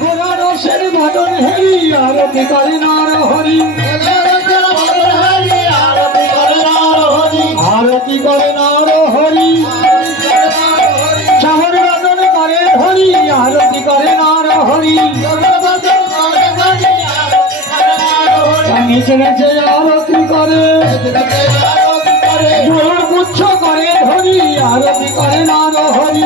গোরা রসের ভজন হরি আরতি করে নর হরি আরতি করে নর হরি শ্যামর ভজন করে হরি আরতি করে নর হরি নিচে নিচে আরতি করে জোর গুচ্ছ করে হরি আরতি করে নর হরি